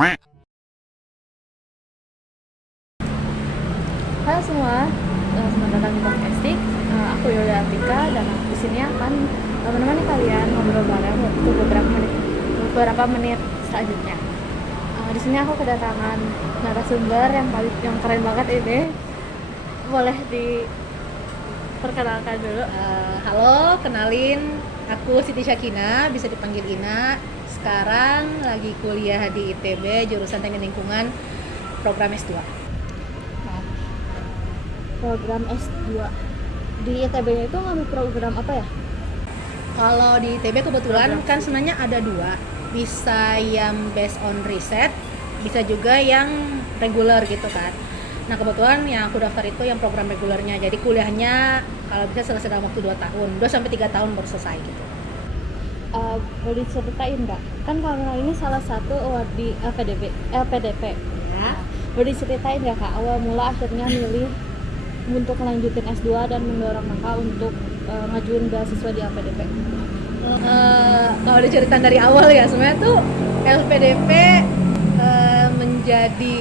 Halo semua, selamat datang di podcasting. Aku Yoda Atika dan di sini akan menemani kalian ngobrol bareng untuk beberapa menit selanjutnya. Di sini aku kedatangan narasumber yang keren banget ini. Boleh diperkenalkan dulu? Halo, kenalin, aku Siti Syakina, bisa dipanggil Ina. Sekarang lagi kuliah di ITB, jurusan Teknik Lingkungan, program S2. Nah, program S2 di ITB itu ngambil program apa ya? Kalau di ITB kebetulan Program kan sebenarnya ada dua, bisa yang based on riset, bisa juga yang reguler gitu kan. Nah kebetulan yang aku daftar itu yang program regulernya, jadi kuliahnya kalau bisa selesai dalam waktu 2 tahun, 2-3 tahun baru selesai gitu. Boleh diceritain nggak? Kan karena ini salah satu award di LPDP. Ya. Boleh diceritain nggak kak awal mula akhirnya milih untuk melanjutin S2 dan mendorong kakak untuk ngajuin beasiswa di LPDP? Kalau diceritain dari awal ya, sebenarnya tuh LPDP menjadi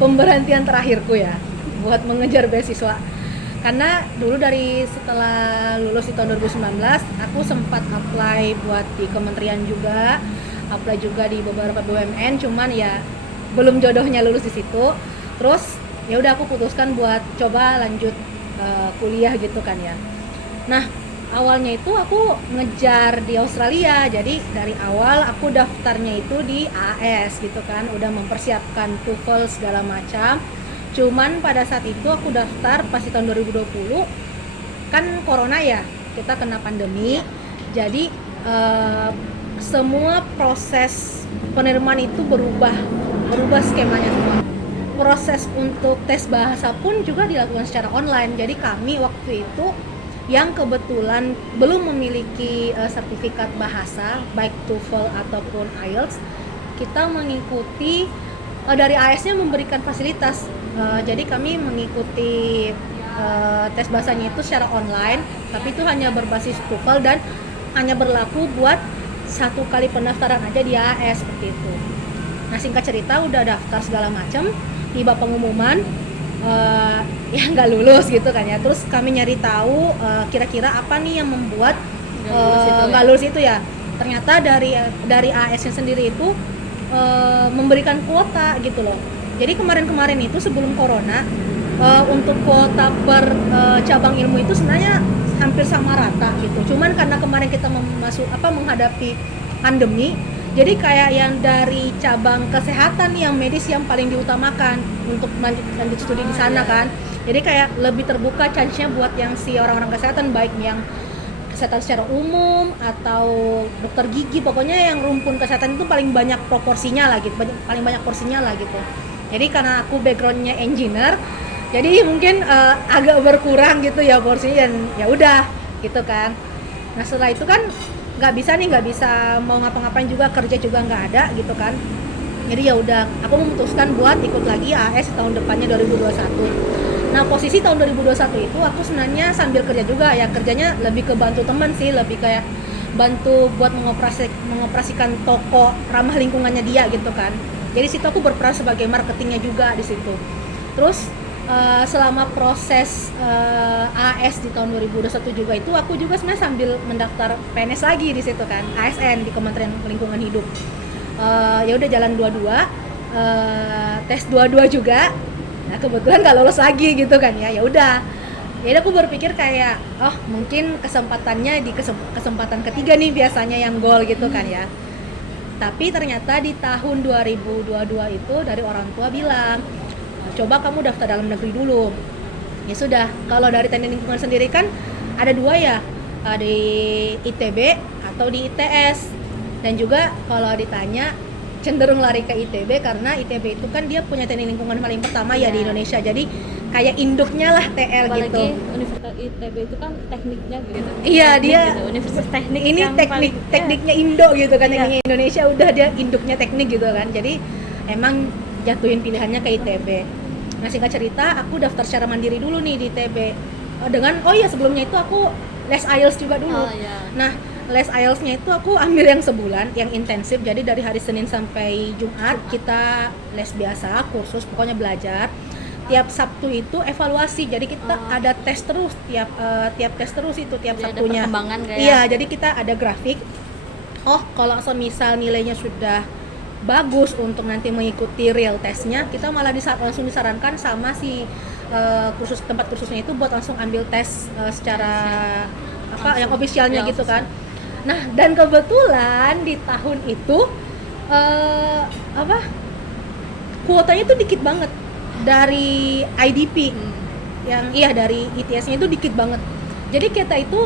pemberhentian terakhirku ya buat mengejar beasiswa. Karena dulu setelah lulus di tahun 2019, aku sempat apply buat di kementerian juga, apply juga di beberapa BUMN, cuman ya belum jodohnya lulus di situ. Terus ya udah aku putuskan buat coba lanjut kuliah gitu kan ya. Nah, awalnya itu aku ngejar di Australia. Jadi dari awal aku daftarnya itu di AS gitu kan, udah mempersiapkan TOEFL segala macam. Cuman pada saat itu aku daftar pas di tahun 2020 kan corona ya, kita kena pandemi. Jadi semua proses penerimaan itu berubah skemanya semua. Proses untuk tes bahasa pun juga dilakukan secara online. Jadi kami waktu itu yang kebetulan belum memiliki sertifikat bahasa baik TOEFL ataupun IELTS, kita mengikuti dari AS-nya memberikan fasilitas. Jadi kami mengikuti tes bahasanya itu secara online, tapi itu hanya berbasis TOEFL dan hanya berlaku buat 1 kali pendaftaran aja di AS seperti itu. Nah singkat cerita udah daftar segala macam, tiba pengumuman ya nggak lulus gitu kan ya. Terus kami nyari tahu kira-kira apa nih yang membuat nggak lulus itu ya. Ternyata dari AS-nya sendiri itu memberikan kuota gitu loh. Jadi kemarin itu sebelum corona untuk kuota per cabang ilmu itu sebenarnya hampir sama rata gitu. Cuman karena kemarin kita menghadapi pandemi, jadi kayak yang dari cabang kesehatan yang medis yang paling diutamakan untuk lanjut studi di sana kan. Jadi kayak lebih terbuka chance-nya buat yang si orang-orang kesehatan, baik yang kesehatan secara umum atau dokter gigi, pokoknya yang rumpun kesehatan itu paling banyak proporsinya lah gitu, paling banyak porsinya lah gitu. Jadi karena aku backgroundnya engineer, jadi mungkin agak berkurang gitu ya porsinya, dan ya udah gitu kan. Nah setelah itu kan nggak bisa mau ngapa-ngapain juga, kerja juga nggak ada gitu kan. Jadi ya udah aku memutuskan buat ikut lagi AS tahun depannya 2021. Nah posisi tahun 2021 itu aku sebenarnya sambil kerja juga ya, kerjanya lebih ke bantu teman sih, lebih kayak bantu buat mengoperasikan toko ramah lingkungannya dia gitu kan. Jadi situ aku berperan sebagai marketingnya juga di situ. Terus selama proses AS di tahun 2021 juga itu aku juga sebenarnya sambil mendaftar PNS lagi di situ kan, ASN di Kementerian Lingkungan Hidup. Ya udah jalan dua-dua, tes dua-dua juga. Nah kebetulan nggak lolos lagi gitu kan ya. Ya udah aku berpikir kayak mungkin kesempatannya di kesempatan ketiga nih biasanya yang goal gitu kan ya. Tapi ternyata di tahun 2022 itu dari orang tua bilang, coba kamu daftar dalam negeri dulu. Ya sudah, kalau dari teknik lingkungan sendiri kan ada dua ya, di ITB atau di ITS. Dan juga kalau ditanya cenderung lari ke ITB karena ITB itu kan dia punya teknik lingkungan paling pertama ya di Indonesia. Jadi kayak induknya lah TL. Apalagi gitu. Universitas ITB itu kan tekniknya gitu. Iya, dia gitu. Universitas teknik ini yang tekniknya Indo gitu kan, Iya. tekniknya Indonesia udah dia induknya teknik gitu kan. Jadi emang jatuhin pilihannya ke ITB. Nah singkat cerita aku daftar secara mandiri dulu nih di ITB. Sebelumnya itu aku les IELTS juga dulu. Oh, iya. Nah les IELTS-nya itu aku ambil yang sebulan, yang intensif. Jadi dari hari Senin sampai Jumat kita les biasa, kursus, pokoknya belajar. Tiap Sabtu itu evaluasi. Jadi kita ada tes terus tiap tes terus itu tiap Jadi ada Sabtunya. perkembangan kayak. Iya, jadi kita ada grafik. Oh, kalau semisal nilainya sudah bagus untuk nanti mengikuti real testnya, kita malah langsung disarankan sama si tempat kursusnya itu buat langsung ambil tes secara apa yang ofisialnya gitu kan. Nah, dan kebetulan di tahun itu kuotanya tuh dikit banget dari IDP. Dari ITS-nya itu dikit banget. Jadi kita itu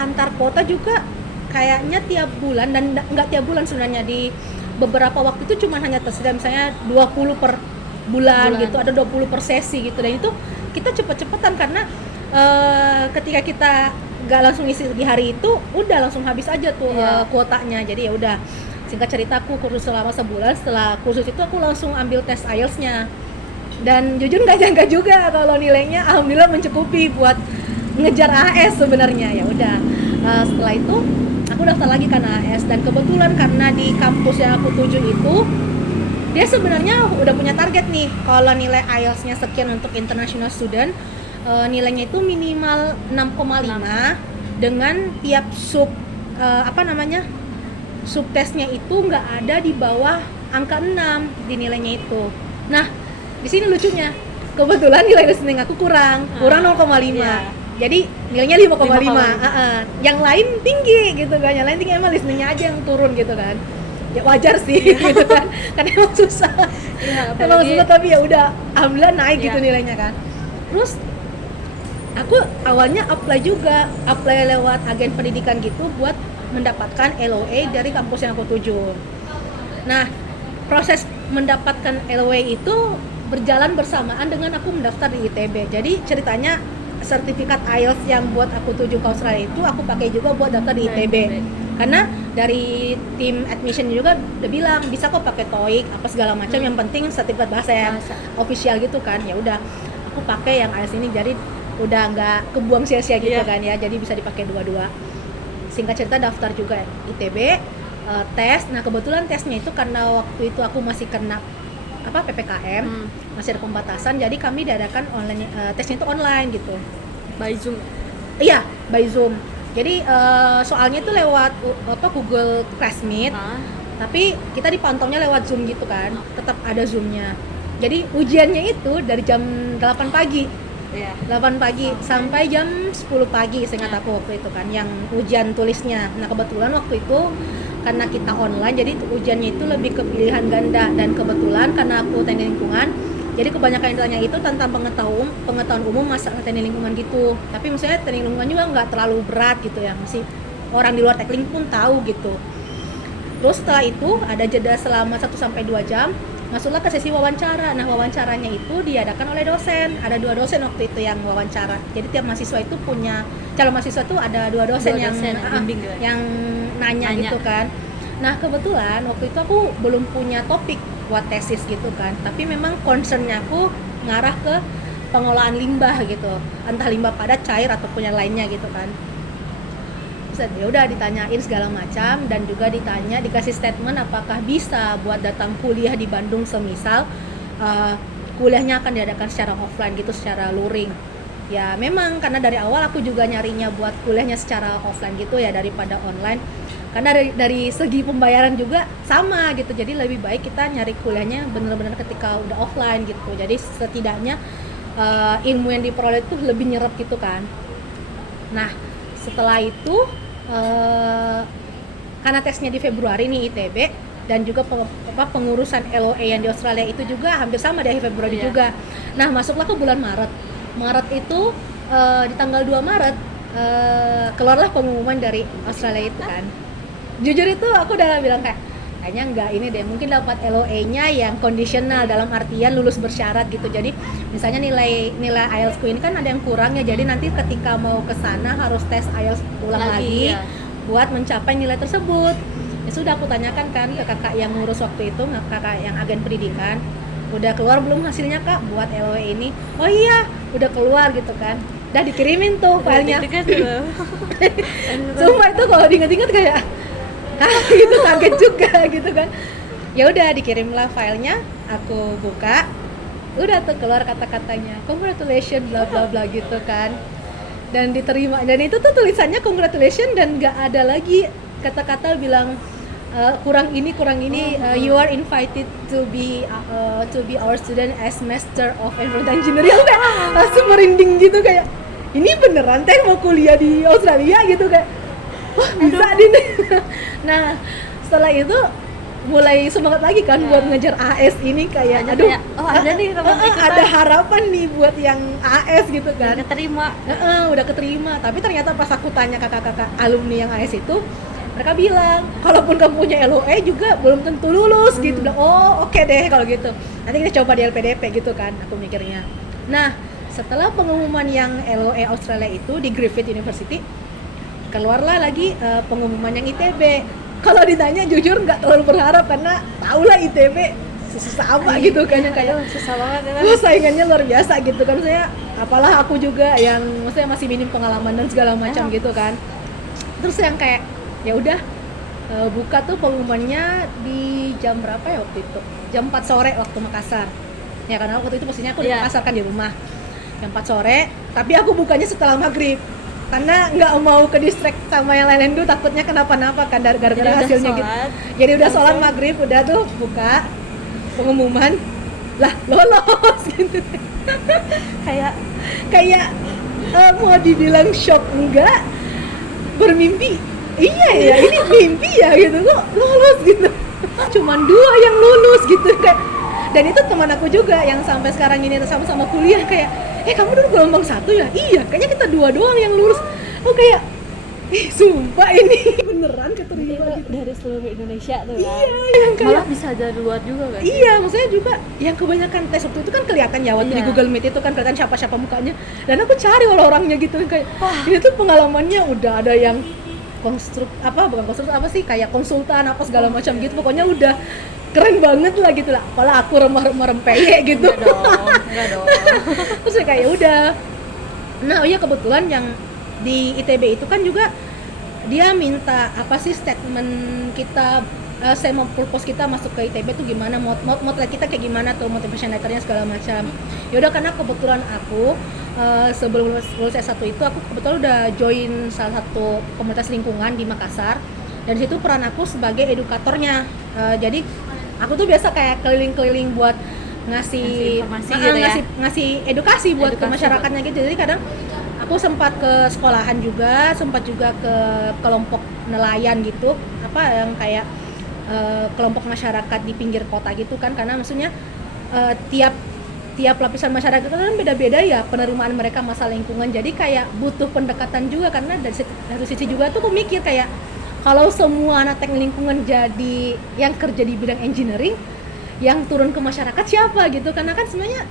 antar kuota juga kayaknya tiap bulan, dan nggak tiap bulan sebenarnya, di beberapa waktu itu cuma hanya tersedia misalnya 20 per bulan gitu, ada 20 per sesi gitu, dan itu kita cepet-cepetan karena ketika kita nggak langsung isi di hari itu udah langsung habis aja tuh kuotanya. Jadi ya udah, singkat cerita aku kursus selama sebulan. Setelah kursus itu aku langsung ambil tes IELTS-nya, dan jujur nggak nyangka juga kalau nilainya alhamdulillah mencukupi buat ngejar AS sebenarnya. Ya udah, setelah itu aku daftar lagi kan AS, dan kebetulan karena di kampus yang aku tuju itu dia sebenarnya udah punya target nih, kalau nilai IELTS-nya sekian untuk international student, nilainya itu minimal 6,5 dengan tiap sub sub tesnya itu nggak ada di bawah angka 6 di nilainya itu. Nah, di sini lucunya, kebetulan nilai listening aku kurang 0,5. Jadi nilainya 5,5. Yang lain tinggi gitu kan. Yang lain tinggi, emang listeningnya aja yang turun gitu kan. Ya wajar sih gitu kan. Karena emang susah. Emang susah, tapi ya udah alhamdulillah naik gitu nilainya kan. Terus aku awalnya apply lewat agen pendidikan gitu buat mendapatkan LOA dari kampus yang aku tuju. Nah, proses mendapatkan LOA itu berjalan bersamaan dengan aku mendaftar di ITB. Jadi ceritanya sertifikat IELTS yang buat aku tuju ke Australia itu aku pakai juga buat daftar di ITB. Karena dari tim admission juga udah bilang bisa kok pakai TOEIC apa segala macam, yang penting sertifikat bahasa yang official gitu kan. Ya udah, aku pakai yang IELTS ini, jadi udah nggak kebuang sia-sia gitu kan ya. Jadi bisa dipakai dua-dua. Singkat cerita daftar juga ITB, tes. Nah, kebetulan tesnya itu karena waktu itu aku masih kena PPKM, masih ada pembatasan, jadi kami diadakan online, tesnya itu online gitu, by Zoom. Iya, by Zoom. Jadi soalnya itu lewat Google Classmeet, tapi kita dipantaunya lewat Zoom gitu kan, tetap ada Zoomnya. Jadi ujiannya itu dari jam 8 pagi 8 pagi sampai jam 10 pagi seingat aku waktu itu kan, yang ujian tulisnya. Nah, kebetulan waktu itu karena kita online, jadi ujiannya itu lebih ke pilihan ganda, dan kebetulan karena aku teknik lingkungan, jadi kebanyakan yang ditanya itu tentang pengetahuan umum masalah teknik lingkungan gitu. Tapi misalnya teknik lingkungan juga nggak terlalu berat gitu ya, masih orang di luar teknik pun tahu gitu. Terus setelah itu ada jeda selama 1-2 jam, masuklah ke sesi wawancara. Nah, wawancaranya itu diadakan oleh dosen. Ada 2 dosen waktu itu yang wawancara. Jadi tiap mahasiswa itu calon mahasiswa itu ada 2 dosen yang nanya gitu kan. Nah, kebetulan waktu itu aku belum punya topik buat tesis gitu kan. Tapi memang concernnya aku ngarah ke pengolahan limbah gitu. Entah limbah padat, cair, ataupun yang lainnya gitu kan. Ya udah ditanyain segala macam, dan juga dikasih statement apakah bisa buat datang kuliah di Bandung, semisal kuliahnya akan diadakan secara offline gitu, secara luring. Ya memang karena dari awal aku juga nyarinya buat kuliahnya secara offline gitu ya daripada online, karena dari segi pembayaran juga sama gitu. Jadi lebih baik kita nyari kuliahnya benar-benar ketika udah offline gitu. Jadi setidaknya ilmu yang diperoleh itu lebih nyerap gitu kan. Nah, setelah itu karena tesnya di Februari nih ITB, dan juga pengurusan LOA yang di Australia itu juga hampir sama di akhir Februari juga. Nah, masuklah ke bulan Maret itu di tanggal 2 Maret keluarlah pengumuman dari Australia itu kan. Jujur itu aku udah bilang kayaknya enggak ini deh, mungkin dapat LOA-nya yang kondisional, dalam artian lulus bersyarat gitu. Jadi misalnya nilai IELTS-ku ini kan ada yang kurang ya, jadi nanti ketika mau ke sana harus tes IELTS ulang lagi buat mencapai nilai tersebut. Ya sudah, aku tanyakan kan ke kakak yang ngurus waktu itu, kakak yang agen pendidikan, udah keluar belum hasilnya kak buat LOA ini? Oh iya, udah keluar gitu kan. Udah dikirimin tuh filenya. Sumpah itu kalau diinget-inget kayak gitu kaget juga gitu kan. Ya udah dikirimlah filenya, aku buka, udah tuh keluar kata-katanya congratulations bla bla bla gitu kan, dan diterima. Dan itu tuh tulisannya congratulations dan nggak ada lagi kata-kata bilang kurang ini you are invited to be our student as master of environmental engineering. Aku kayak langsung merinding gitu kayak ini beneran teh mau kuliah di Australia gitu kayak wah bisa nih. Nah setelah itu mulai semangat lagi kan buat ngejar AS ini kayak aduh ada nih teman ada harapan nih buat yang AS gitu kan. udah keterima Keterima, tapi ternyata pas aku tanya kakak-kakak alumni yang AS itu, mereka bilang kalaupun kamu punya LOE juga belum tentu lulus gitu. Bilang oh oke deh kalau gitu, nanti kita coba di LPDP gitu kan, aku mikirnya. Nah setelah pengumuman yang LOE Australia itu di Griffith University, keluarlah lagi pengumuman yang ITB. Kalau ditanya jujur nggak terlalu berharap karena tahulah ITB susah apa gitu kan, yang kayak susah banget ya. Saingannya luar biasa gitu kan. Saya apalah aku juga yang maksudnya masih minim pengalaman dan segala macam gitu kan. Terus yang kayak ya udah buka tuh pengumumannya di jam berapa ya waktu itu? Jam 4 sore waktu Makassar. Ya karena waktu itu posisinya aku di Makassar kan di rumah. Jam 4 sore, tapi aku bukanya setelah maghrib. Karena nggak mau ke distract sama yang lain-lain dulu, takutnya kenapa-napa kan gara-gara hasilnya gitu. Jadi udah sholat maghrib, udah tuh buka pengumuman, lah lolos gitu. kayak mau dibilang shock enggak, bermimpi iya ya ini mimpi ya gitu, kok lolos gitu. Cuman 2 yang lulus gitu kayak. Dan itu teman aku juga yang sampai sekarang ini sama-sama kuliah kayak kamu dulu gelombang 1 ya? Iya, kayaknya kita 2 doang yang lulus. Oh kayak sumpah ini beneran keterima gitu. Dari seluruh Indonesia tuh kan. Iya, yang kayak malah bisa dari luar juga kan. Iya, maksudnya juga yang kebanyakan tes waktu itu kan kelihatan ya waktu di Google Meet itu kan kelihatan siapa-siapa mukanya. Dan aku cari orang-orangnya gitu kayak ini tuh pengalamannya udah ada yang kayak konsultan apa segala macam gitu. Pokoknya udah keren banget lah gitu lah. Apalah aku remah-remah rempeyek gitu. Enggak dong. Terus kayak udah. Nah, iya kebetulan yang di ITB itu kan juga dia minta apa sih statement kita, sama purpose kita masuk ke ITB tuh gimana, motivasi kita kayak gimana tuh, motivation letternya segala macam. Yaudah karena kebetulan aku sebelum lulus S1 itu aku kebetulan udah join salah satu komunitas lingkungan di Makassar, dan di situ peran aku sebagai edukatornya. Jadi aku tuh biasa kayak keliling-keliling buat ngasih informasi gitu ya? ngasih edukasi buat ke masyarakatnya gitu. Jadi kadang aku sempat ke sekolahan juga, sempat juga ke kelompok nelayan gitu, apa yang kayak kelompok masyarakat di pinggir kota gitu kan, karena maksudnya tiap lapisan masyarakat kan beda-beda ya penerimaan mereka masalah lingkungan. Jadi kayak butuh pendekatan juga, karena dari satu sisi juga tuh aku mikir kayak kalau semua anak teknik lingkungan jadi yang kerja di bidang engineering, yang turun ke masyarakat siapa gitu, karena kan sebenarnya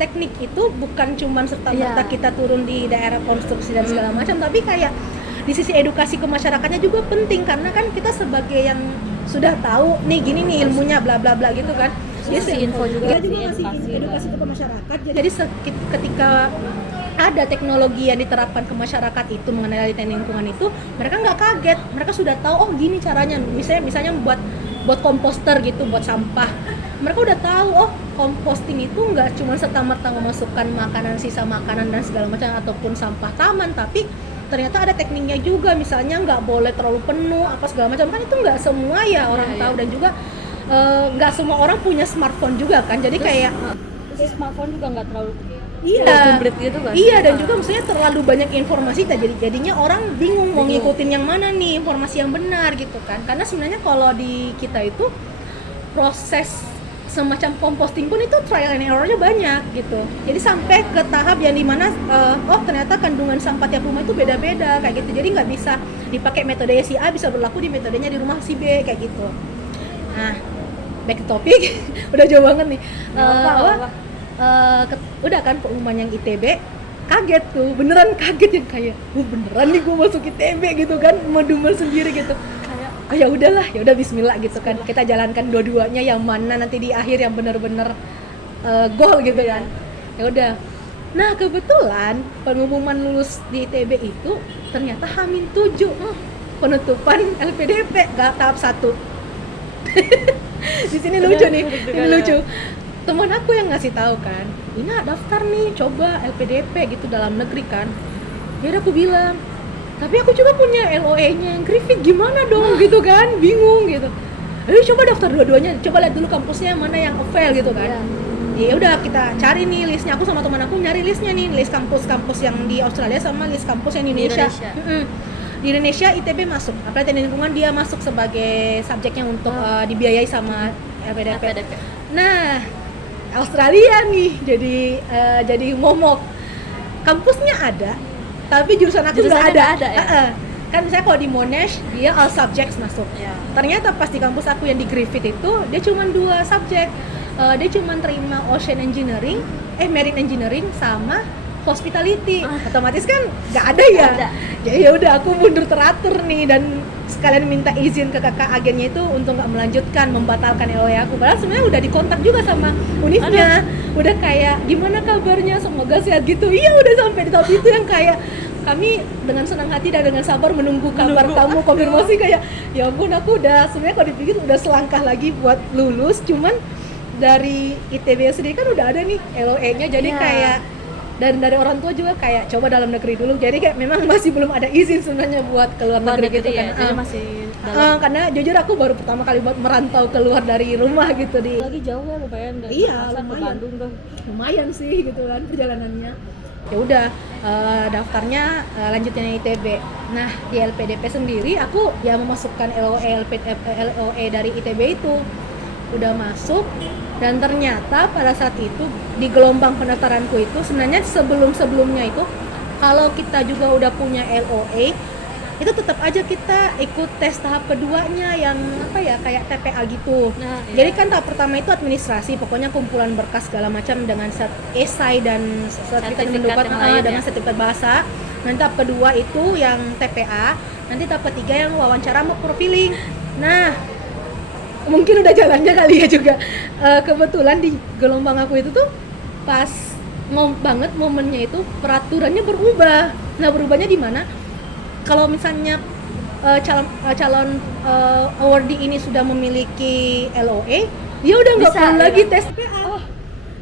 teknik itu bukan cuma serta-merta kita turun di daerah konstruksi dan segala macam, tapi kayak di sisi edukasi ke masyarakatnya juga penting, karena kan kita sebagai yang sudah tahu nih gini nih ilmunya bla bla bla gitu kan, Jadi info juga, ngasih edukasi ke masyarakat. Jadi ketika ada teknologi yang diterapkan ke masyarakat itu mengenai teknik lingkungan itu, mereka nggak kaget, mereka sudah tahu oh gini caranya. Misalnya buat komposter gitu, buat sampah, mereka udah tahu oh composting itu nggak cuma serta-merta memasukkan makanan, sisa makanan dan segala macam ataupun sampah taman, tapi ternyata ada tekniknya juga, misalnya nggak boleh terlalu penuh apa segala macam kan, itu nggak semua ya orang tahu. Dan juga nggak semua orang punya smartphone juga kan, jadi kayak smartphone juga nggak terlalu komplit gitu kan. Iya, dan juga maksudnya terlalu banyak informasi, jadinya orang bingung mau ngikutin yang mana nih informasi yang benar gitu kan. Karena sebenarnya kalau di kita itu proses semacam composting pun itu trial and error-nya banyak gitu. Jadi sampai ke tahap yang dimana ternyata kandungan sampah tiap rumah itu beda-beda kayak gitu. Jadi nggak bisa dipakai metode si A bisa berlaku di metodenya di rumah si B kayak gitu. Nah, back to topic. Udah jauh banget nih. Udah kan pengumuman yang ITB, kaget tuh, beneran kaget yang kayak beneran nih gue masuk ITB gitu kan, medumel sendiri gitu. Oh ya udahlah, ya udah bismillah gitu kan, kita jalankan dua-duanya, yang mana nanti di akhir yang bener-bener goal gitu kan. Ya udah Nah kebetulan pengumuman lulus di ITB itu ternyata H-7 penutupan LPDP tahap 1. Di sini lucu nih, ini lucu. Teman aku yang ngasih tahu kan, Ina daftar nih, coba LPDP gitu dalam negeri kan. Ya udah aku bilang, tapi aku juga punya LOE-nya yang Griffith, gimana dong gitu kan, bingung gitu. Ayo coba daftar dua-duanya, coba lihat dulu kampusnya mana yang avail gitu kan. Ya udah kita cari nih listnya, aku sama teman aku nyari listnya nih, list kampus-kampus yang di Australia sama list kampus yang di Indonesia. Di Indonesia ITB masuk, apalagi teknik lingkungan dia masuk sebagai subjeknya untuk dibiayai sama LPDP. Nah Australia nih jadi momok, kampusnya ada tapi jurusan aku nggak ada ya? Kan misalnya kalau di Monash dia all subjects masuk ya. Ternyata pas di kampus aku yang di Griffith itu dia cuma 2 subjek, dia cuma terima Ocean Engineering, Marine Engineering sama Hospitality. Otomatis kan nggak ada ya. Ya udah aku mundur teratur nih dan sekalian minta izin ke kakak agennya itu untuk nggak melanjutkan, membatalkan LOE aku. Padahal sebenarnya udah dikontak juga sama univnya, udah kayak gimana kabarnya, semoga sehat gitu. Iya udah sampai di tahap itu yang kayak kami dengan senang hati dan dengan sabar menunggu kabar kamu konfirmasi. Kayak ya ampun, aku udah sebenarnya kalau dipikir udah selangkah lagi buat lulus, cuman dari ITB sendiri kan udah ada nih LOE-nya, jadi kayak dan dari orang tua juga kayak coba dalam negeri dulu, jadi kayak memang masih belum ada izin sebenarnya buat keluar negeri gitu kan. Jadi masih karena jujur aku baru pertama kali buat merantau keluar dari rumah gitu lagi jauh ya lumayan dari lumayan. ke Bandung tuh. Lumayan sih gitu kan perjalanannya. Ya udah daftarnya lanjutnya ITB. Nah di LPDP sendiri aku ya memasukkan LOE dari ITB itu udah masuk. Dan ternyata pada saat itu di gelombang pendaftaranku itu sebenarnya sebelumnya itu kalau kita juga udah punya LOE itu tetap aja kita ikut tes tahap keduanya yang apa ya kayak TPA gitu. Jadi kan tahap pertama itu administrasi, pokoknya kumpulan berkas segala macam dengan esai dan sertifikat pendudukan dengan sertifikat bahasa. Nanti tahap kedua itu yang TPA, nanti tahap ketiga yang wawancara sama profiling. Nah mungkin udah jalannya kali ya juga. Kebetulan di gelombang aku itu tuh pas banget momennya itu peraturannya berubah. Nah berubahnya di mana? Kalau misalnya calon awardee ini sudah memiliki LOE, dia udah nggak perlu lagi tes PA.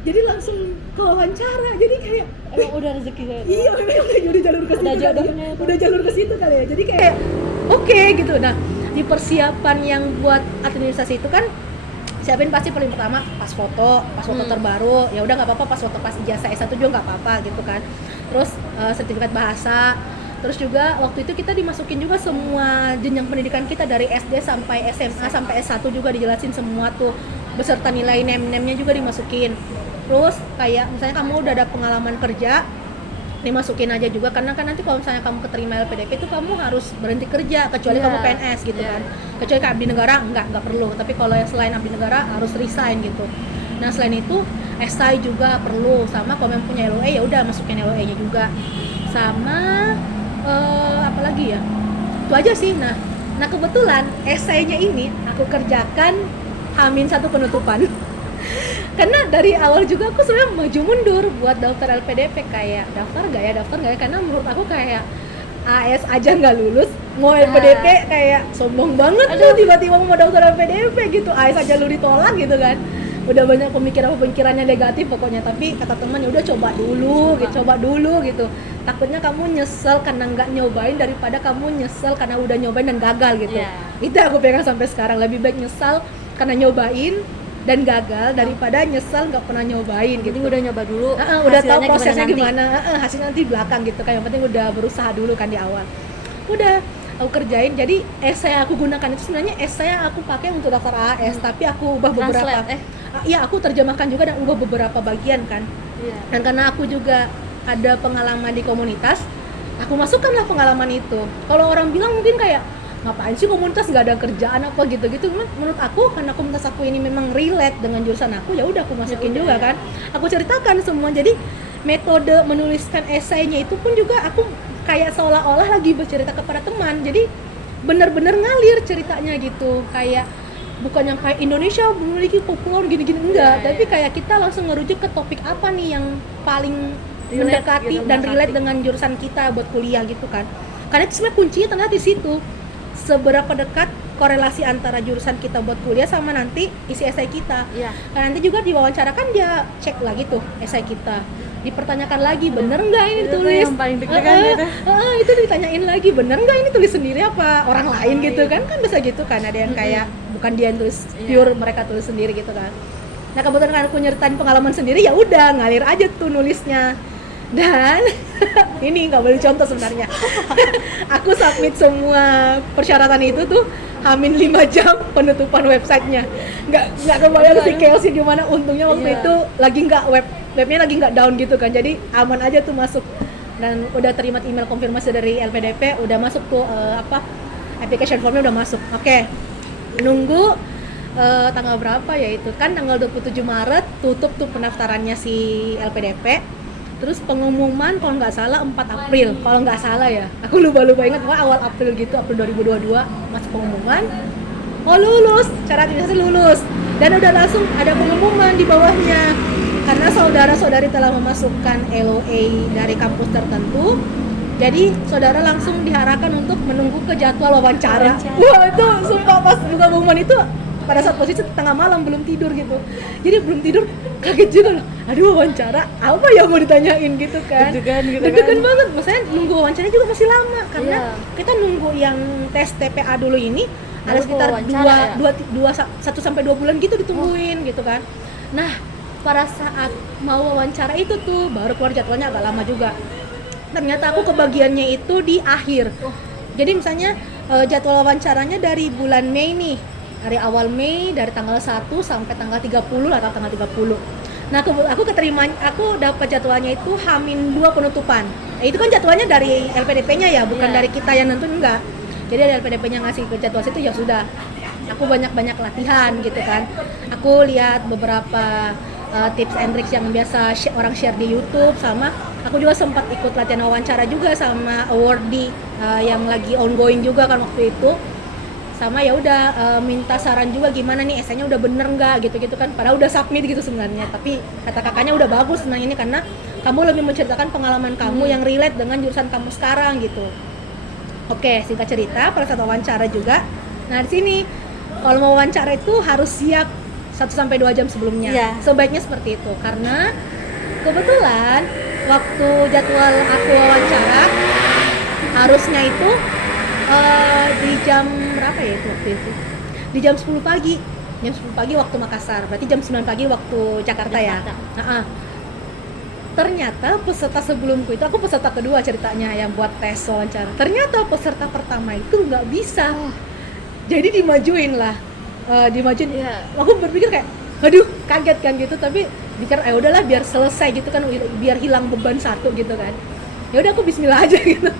Jadi langsung ke wawancara. Jadi kayak emang udah rezeki ya. Iya, udah jalur ke situ kali ya. Udah jalur ke situ kali ya. Jadi kayak oke gitu. Nah di persiapan yang buat administrasi itu kan siapin pasti paling pertama pas foto terbaru, ya udah nggak apa-apa, pas foto pas ijazah S1 juga nggak apa-apa gitu kan. Terus sertifikat bahasa, terus juga waktu itu kita dimasukin juga semua jenjang pendidikan kita dari SD sampai SMA sampai S1 juga dijelasin semua tuh beserta nilai nem-nemnya juga dimasukin. Terus kayak misalnya kamu udah ada pengalaman kerja dimasukin aja juga, karena kan nanti kalau misalnya kamu keterima LPDP itu kamu harus berhenti kerja kecuali kamu PNS gitu kan. Kecuali kayak abdi negara enggak perlu, tapi kalau yang selain abdi negara harus resign gitu. Nah selain itu esai juga perlu, sama kalau yang punya LOE ya udah masukin LOE-nya juga. Sama apalagi ya, itu aja sih. Nah kebetulan esainya ini aku kerjakan H-1 penutupan. Karena dari awal juga aku sebenarnya maju mundur buat daftar LPDP, kayak daftar gak ya, karena menurut aku kayak AS aja nggak lulus, mau LPDP kayak sombong banget tuh tiba-tiba mau daftar LPDP gitu, AS aja lu ditolak gitu kan. Udah banyak pemikirannya negatif pokoknya, tapi kata teman ya udah coba dulu gitu. Takutnya kamu nyesel karena nggak nyobain daripada kamu nyesel karena udah nyobain dan gagal gitu. Itu aku pegang sampai sekarang, lebih baik nyesal karena nyobain dan gagal daripada nyesel nggak pernah nyobain gitu. Udah nyoba dulu, udah tahu prosesnya gimana, hasilnya nanti belakang gitu kan. Yang penting udah berusaha dulu kan di awal. Udah aku kerjain. Jadi esai yang aku gunakan itu sebenarnya esai yang aku pakai untuk daftar AAS, tapi aku ubah beberapa. Iya, aku terjemahkan juga dan ubah beberapa bagian kan. Dan karena aku juga ada pengalaman di komunitas, aku masukkanlah pengalaman itu. Kalau orang bilang mungkin kayak ngapain sih komunitas, nggak ada kerjaan apa gitu-gitu. Menurut aku karena komunitas aku ini memang relate dengan jurusan aku, ya udah aku masukin juga kan. Aku ceritakan semua. Jadi metode menuliskan esainya itu pun juga aku kayak seolah-olah lagi bercerita kepada teman. Jadi benar-benar ngalir ceritanya gitu, kayak bukan yang kayak Indonesia memiliki populer gini-gini, enggak. Tapi kayak kita langsung ngerujuk ke topik apa nih yang paling mendekati gitu, dan relate mendekati. dengan jurusan kita buat kuliah gitu kan. Karena itu sebenarnya kuncinya ternyata di situ. Seberapa dekat korelasi antara jurusan kita buat kuliah sama nanti isi esai kita. Iya. Karena nanti juga diwawancara kan dia cek lagi tuh esai kita. Dipertanyakan lagi bener nggak ini Itu tuh ditulis? yang paling deg-degan gitu. Itu ditanyain lagi bener nggak ini tulis sendiri apa orang lain gitu kan bisa gitu kan, ada yang kayak bukan dia yang tulis pure, mereka tulis sendiri gitu kan. Nah kebetulan kan aku nyeritain pengalaman sendiri, ya udah ngalir aja tuh nulisnya. Dan ini nggak boleh contoh sebenarnya. Aku submit semua persyaratan itu tuh Hamin 5 jam penutupan websitenya. Nggak kebayang sih chaos gimana. Untungnya waktu itu lagi nggak webnya lagi nggak down gitu kan, jadi aman aja tuh masuk. Dan udah terima email konfirmasi dari LPDP, udah masuk tuh application formnya udah masuk. Oke. Nunggu tanggal berapa ya itu kan, tanggal 27 Maret tutup tuh pendaftarannya si LPDP. Terus pengumuman kalau nggak salah 4 April, kalau nggak salah ya, aku lupa ingat, pokoknya awal April gitu, April 2022 masuk pengumuman. Oh lulus, syarat administrasi lulus, dan udah langsung ada pengumuman di bawahnya, karena saudara-saudari telah memasukkan LOA dari kampus tertentu, jadi saudara langsung diarahkan untuk menunggu ke jadwal wawancara. Wah itu sumpah pas buka pengumuman itu pada saat posisi tengah malam belum tidur gitu, jadi belum tidur kaget juga loh, aduh wawancara apa ya mau ditanyain gitu kan, deg-degan banget. Maksudnya nunggu wawancaranya juga masih lama karena kita nunggu yang tes TPA dulu ini ada sekitar 1-2 bulan gitu ditungguin gitu kan. Nah pada saat mau wawancara itu tuh baru keluar jadwalnya, agak lama juga. Ternyata aku kebagiannya itu di akhir. Jadi misalnya jadwal wawancaranya dari bulan Mei nih, dari awal Mei, dari tanggal 1 sampai tanggal 30 atau tanggal 30. Nah, aku dapat jadwalnya itu H-2 penutupan. Nah, itu kan jadwalnya dari LPDP-nya ya, bukan dari kita yang nentuin, enggak. Jadi dari LPDP-nya ngasih ke jadwal situ, ya sudah. Aku banyak-banyak latihan gitu kan. Aku lihat beberapa tips and tricks yang biasa orang share di YouTube, sama aku juga sempat ikut latihan wawancara juga sama awardee yang lagi ongoing juga kan waktu itu. Sama ya udah minta saran juga gimana nih esainya udah bener nggak gitu kan, padahal udah submit gitu sebenarnya, tapi kata kakaknya udah bagus sebenarnya ini karena kamu lebih menceritakan pengalaman kamu yang relate dengan jurusan kamu sekarang gitu. Oke, singkat cerita pada saat wawancara juga, nah di sini kalau mau wawancara itu harus siap 1-2 jam sebelumnya. Sebaiknya seperti itu karena kebetulan waktu jadwal aku wawancara harusnya itu di jam berapa ya itu waktu itu? Di jam 10 pagi. Jam 10 pagi waktu Makassar. Berarti jam 9 pagi waktu Jakarta ya. Ternyata peserta sebelumku itu, aku peserta kedua ceritanya yang buat tes wawancara. Ternyata peserta pertama itu nggak bisa. Jadi dimajuin lah. Aku berpikir kayak, aduh kaget kan gitu, tapi pikir udahlah biar selesai gitu kan, biar hilang beban satu gitu kan. Ya udah aku bismillah aja gitu.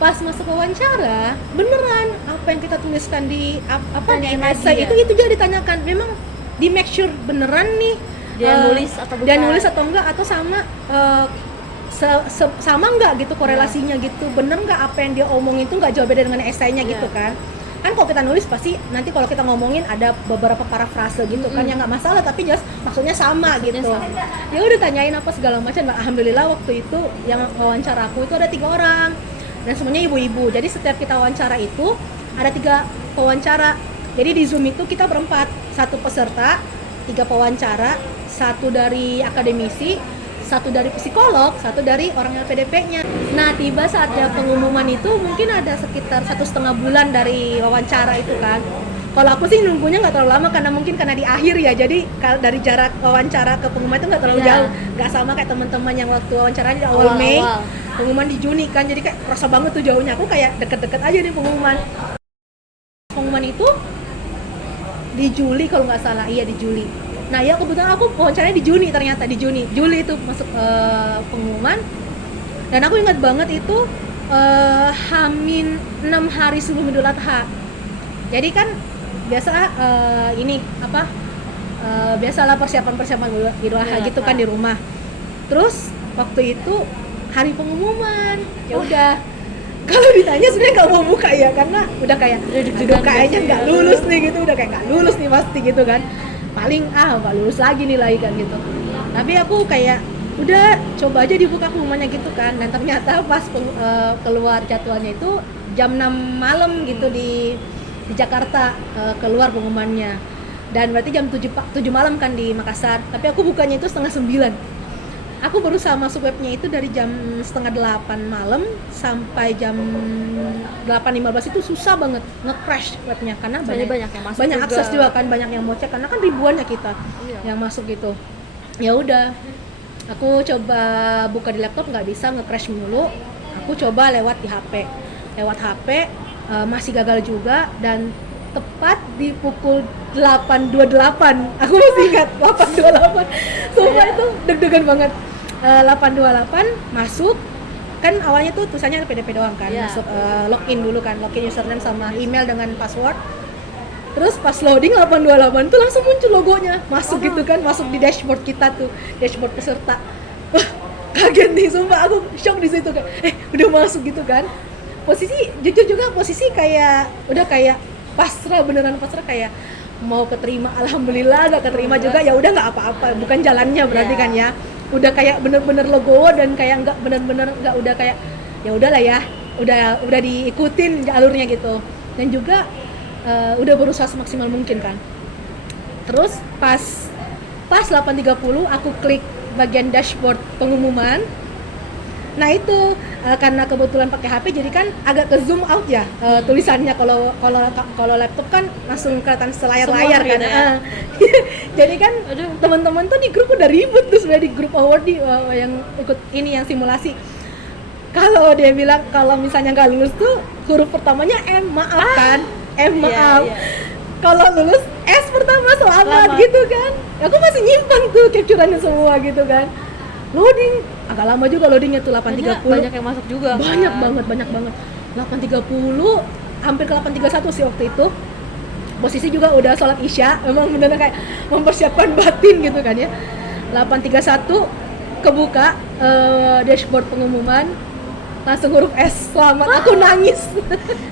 Pas masuk wawancara, beneran apa yang kita tuliskan di di essay itu juga ditanyakan. Memang di make sure beneran nih dia nulis atau bukan, dia nulis atau enggak, atau sama sama enggak gitu korelasinya gitu, bener enggak apa yang dia omongin itu enggak jauh beda dengan essay-nya gitu kan. Kan kalau kita nulis pasti nanti kalau kita ngomongin ada beberapa parafrase gitu kan, yang nggak masalah tapi jelas maksudnya sama gitu. Ya udah tanyain apa segala macam. Nah, alhamdulillah waktu itu yang wawancara aku itu ada 3 orang dan semuanya ibu-ibu. Jadi setiap kita wawancara itu ada 3 pewawancara. Jadi di Zoom itu kita berempat, 1 peserta, 3 pewawancara, 1 dari akademisi, 1 dari psikolog, 1 dari orang LPDP-nya. Nah, tiba saatnya pengumuman itu mungkin ada sekitar 1,5 bulan dari wawancara itu kan. Kalau aku sih nunggunya nggak terlalu lama karena di akhir ya, jadi dari jarak wawancara ke pengumuman itu nggak terlalu jauh, nggak sama kayak teman-teman yang waktu wawancara di awal Mei, pengumuman di Juni kan, jadi kayak kerasa banget tuh jauhnya. Aku kayak deket-deket aja nih pengumuman itu di Juli kalau nggak salah, iya di Juli. Nah ya kebetulan aku wawancaranya di Juni, ternyata di Juli itu masuk pengumuman. Dan aku ingat banget itu H-6 hari sebelum Idul Adha. Jadi kan biasa biasalah persiapan Idul Adha gitu kan di rumah. Terus waktu itu hari pengumuman, ya udah. Kalau ditanya sebenarnya nggak mau buka ya, karena udah kayak kayaknya nggak lulus nih gitu, udah kayak nggak lulus nih pasti gitu kan. Paling nggak lulus lagi kan gitu. Tapi aku kayak udah coba aja dibuka pengumumannya gitu kan, dan ternyata pas keluar jadwalnya itu jam 6 malam gitu di Jakarta, keluar pengumumannya, dan berarti jam 7 malam kan di Makassar, tapi aku bukanya itu setengah 9. Aku berusaha masuk webnya itu dari jam setengah 8 malam sampai jam 8.15 itu susah banget, nge-crash webnya karena Soalnya banyak yang masuk banyak juga. akses juga kan, banyak yang mau cek karena kan ribuannya kita Iya. yang masuk gitu. Ya udah, aku coba buka di laptop nggak bisa, nge-crash mulu. Aku coba lewat HP, masih gagal juga, dan tepat di pukul 8.28, aku masih ingat 8.28, sumpah itu deg-degan banget. 8.28 masuk, kan awalnya tuh tulisannya LPDP doang kan, Iya. masuk login dulu kan, login username sama email dengan password. Terus pas loading 8.28 tuh langsung muncul logonya, masuk gitu kan, masuk di dashboard kita tuh, dashboard peserta. Wah, kaget nih, sumpah aku shock di situ kan. Udah masuk gitu kan. Posisi jujur juga posisi kayak udah kayak pasrah, beneran pasrah, kayak mau keterima alhamdulillah, gak keterima juga ya udah nggak apa-apa, bukan jalannya berarti kan ya. Udah kayak bener-bener logo dan kayak nggak bener-bener nggak, udah kayak ya udahlah ya, udah diikutin jalurnya gitu. Dan juga udah berusaha semaksimal mungkin kan. Terus pas 8.30 aku klik bagian dashboard pengumuman. Nah itu karena kebetulan pakai HP jadi kan agak ke zoom out ya, tulisannya. Kalau laptop kan langsung kelihatan selayar-layar Semua kan. gitu ya. Jadi kan Aduh. teman-teman tuh di grup udah ribut tuh sebenarnya, di grup award yang ikut ini, yang simulasi. Kalau dia bilang kalau misalnya nggak lulus tuh huruf pertamanya M, maaf kan, M, maaf. Iya. Kalau lulus S pertama, selamat Selamat. gitu kan. Aku masih nyimpan tuh capture-annya semua gitu kan. Loading agak lama juga, loadingnya tuh 8.30. Banyak yang masuk juga kan. Banyak banget. 8.30 hampir ke 8.31 sih waktu itu. Posisi juga udah sholat isya, memang bener kayak mempersiapkan batin gitu kan ya. 8.31 kebuka dashboard pengumuman, langsung huruf S, selamat. Aku nangis.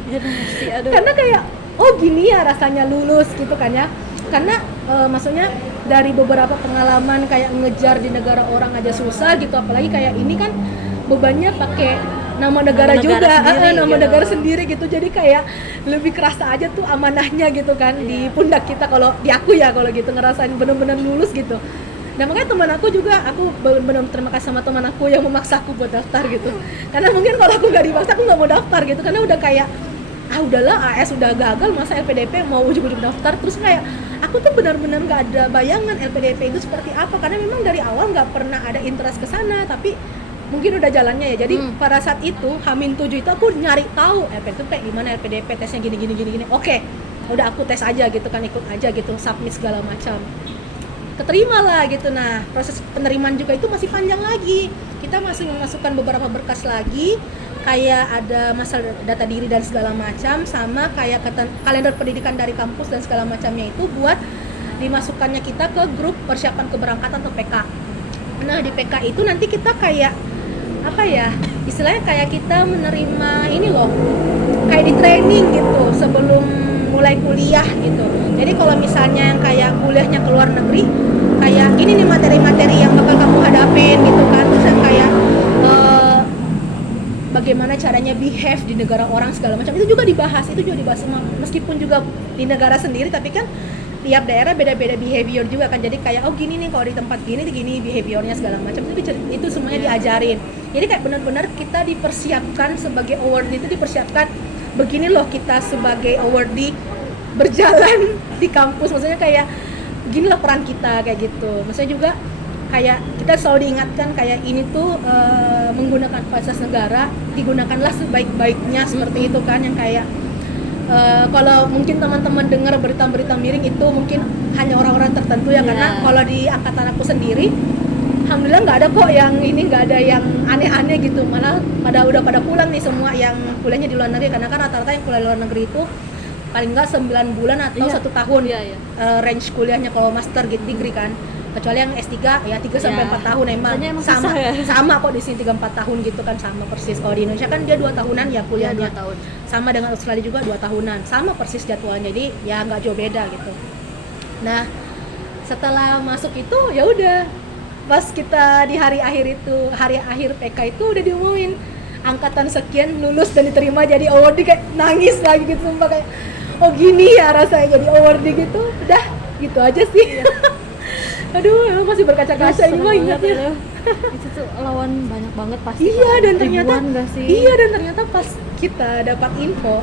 Jadi mesti aduh. Karena kayak oh gini ya rasanya lulus gitu kan ya. Karena maksudnya dari beberapa pengalaman kayak ngejar di negara orang aja susah gitu, apalagi kayak ini kan bebannya pakai nama negara Nama negara juga, sendiri nama gitu. negara sendiri gitu. Jadi kayak lebih kerasa aja tuh amanahnya gitu kan di Iya. pundak kita, kalau di aku ya, kalau gitu ngerasain bener-bener lulus gitu. Nah makanya teman aku juga, aku benar-benar terima kasih sama teman aku yang memaksa aku buat daftar gitu. Karena mungkin kalau aku nggak dipaksa aku nggak mau daftar gitu, karena udah kayak udahlah AS udah gagal, masa LPDP mau ujung-ujung daftar. Terus kayak aku tuh benar-benar nggak ada bayangan LPDP itu seperti apa, karena memang dari awal nggak pernah ada interest ke sana, tapi mungkin udah jalannya ya. Jadi pada saat itu H-7 itu aku nyari tahu LPDP kayak gimana, LPDP tesnya gini. Oke, udah aku tes aja gitu kan, ikut aja gitu, submit segala macam, keterima lah gitu. Nah proses penerimaan juga itu masih panjang lagi, kita masih memasukkan beberapa berkas lagi, kayak ada masalah data diri dan segala macam, sama kayak kalender pendidikan dari kampus dan segala macamnya itu buat dimasukkannya kita ke grup persiapan keberangkatan atau PK. Nah di PK itu nanti kita kayak apa ya, istilahnya kayak kita menerima ini loh, kayak di training gitu sebelum mulai kuliah gitu. Jadi kalau misalnya yang kayak kuliahnya ke luar negeri, kayak ini nih materi-materi yang bakal kamu hadapin gitu kan. Terus yang kayak bagaimana caranya behave di negara orang segala macam, itu juga dibahas semua. Meskipun juga di negara sendiri, tapi kan tiap daerah beda-beda behavior juga kan. Jadi kayak oh gini nih kalau di tempat gini behaviornya segala macam, itu semuanya diajarin. Jadi kayak benar-benar kita dipersiapkan sebagai awardee, itu dipersiapkan begini loh kita sebagai awardee berjalan di kampus, maksudnya kayak beginilah peran kita kayak gitu. Maksudnya juga kayak kita selalu diingatkan kayak ini tuh menggunakan fasilitas negara digunakanlah sebaik-baiknya, seperti itu kan. Yang kayak kalau mungkin teman-teman dengar berita-berita miring itu mungkin hanya orang-orang tertentu ya, karena kalau di angkatan aku sendiri alhamdulillah nggak ada kok yang ini, nggak ada yang aneh-aneh gitu. Malah udah pada pulang nih semua yang kuliahnya di luar negeri, karena kan rata-rata yang kuliah di luar negeri itu paling nggak 9 bulan atau 1 tahun range kuliahnya kalau master degree kan. Kecuali yang S3 ya 3 sampai 4 tahun emang sama ya? sama kok di sini 3-4 tahun gitu kan, sama persis. Kalau di Indonesia kan dia 2 tahunan ya kuliahnya. 2 tahun. Sama dengan Australia juga 2 tahunan, sama persis jadwalnya. Jadi ya nggak jauh beda gitu. Nah, setelah masuk itu ya udah pas kita di hari akhir PK itu udah diumumin angkatan sekian lulus dan diterima jadi awardee, kayak nangis lagi gitu, sumpah kayak oh gini ya rasanya jadi awardee gitu. Udah gitu aja sih. Aduh, emang masih berkaca-kaca ini mah ingatnya. Itu tuh lawan banyak banget pasti. Iya, dan ternyata iya, dan ternyata pas kita dapat info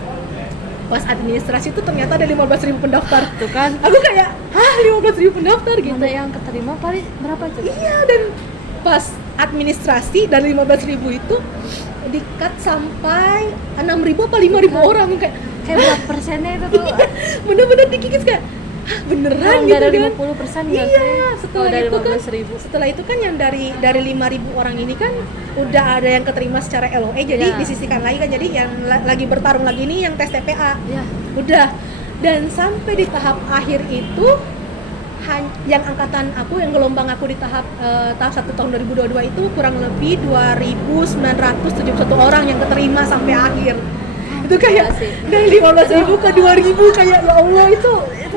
pas administrasi itu ternyata ada 15.000 pendaftar. tuh kan. Aku kayak, hah 15.000 pendaftar gitu. Mana yang keterima paling berapa tuh? Iya, dan pas administrasi dari 15.000 itu di-cut sampai 6.000 apa 5.000 orang kayak berapa persennya itu tuh? bener-bener dikikis kayak hah beneran gitu dari kan. 50% nggak Iya, sih? setelah dari itu kan 15.000. setelah itu kan yang dari 5.000 orang ini kan udah ada yang keterima secara LOE, jadi Ya. disisihkan lagi kan, jadi yang lagi bertarung lagi ini yang tes TPA. Ya. Udah, dan sampai di tahap akhir itu yang angkatan aku, yang gelombang aku di tahap 1 tahun 2022 itu kurang lebih 2.971 orang yang keterima sampai akhir. Itu kayak dari 15.000 ke 2.000 kayak ya Allah, itu